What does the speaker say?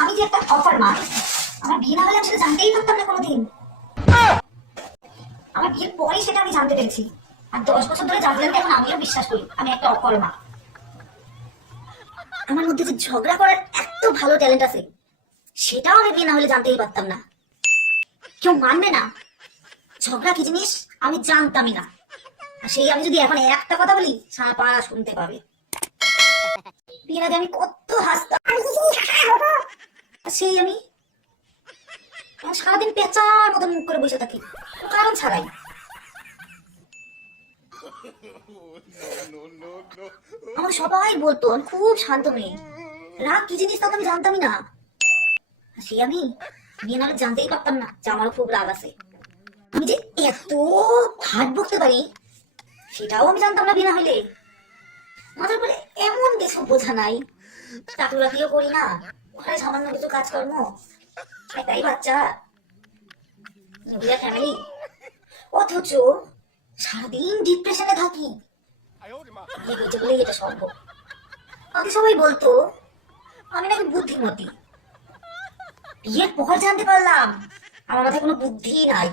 আমি যে একটা অফার মা, আমার বিয়ে না হলে আমি সেটা জানতেই পারতাম না কোনোদিন। আমার বিয়ের পরেই সেটা আমি জানতে পেরেছি। আর 10 বছর ধরে জানতে জানতে এখন আমিও বিশ্বাস করি আমি একটা অফার মা। আমার মধ্যে যে ঝগড়া করার এত ভালো ট্যালেন্ট আছে, সেটাও আমি বিয়ে না হলে জানতেই পারতাম না। কেউ মানবে না ঝগড়া কি জিনিস আমি জানতামই না। আর সেই আমি যদি এখন একটা কথা বলি সারা পাড়া শুনতে পাবে। বিয়ের আগে আমি কত হাসতাম, আর সেই আমি এখন সারাদিন পেঁচার মতন মুখ করে বসে থাকি কারণ ছাড়াই। আমার সবাই বলতো আমি খুব শান্ত মেয়ে, রাগ কি জিনিস তা তো আমি জানতামই না। আর সেই আমি বিয়ে না হলে জানতেই পারতাম না যে আমারও খুব রাগ আছে। আমি যে এত হাত বকতে পারি সেটাও আমি জানতাম না বিয়ে না হলে। মাথার পরে এমন কিছু বোঝা নাই, চাকরি বাকরিও করি না, ঘরে সামান্য কিছু কাজকর্ম, এটাই বাচ্চা, ফ্যামিলি, অথচ সারাদিন ডিপ্রেশনে থাকি। বুঝে বলেই এটা সম্ভব। আগে সবাই বলতো আমি নাকি বুদ্ধিমতী, বিয়ের পর জানতে পারলাম আমার মাথায় কোনো বুদ্ধি নাই।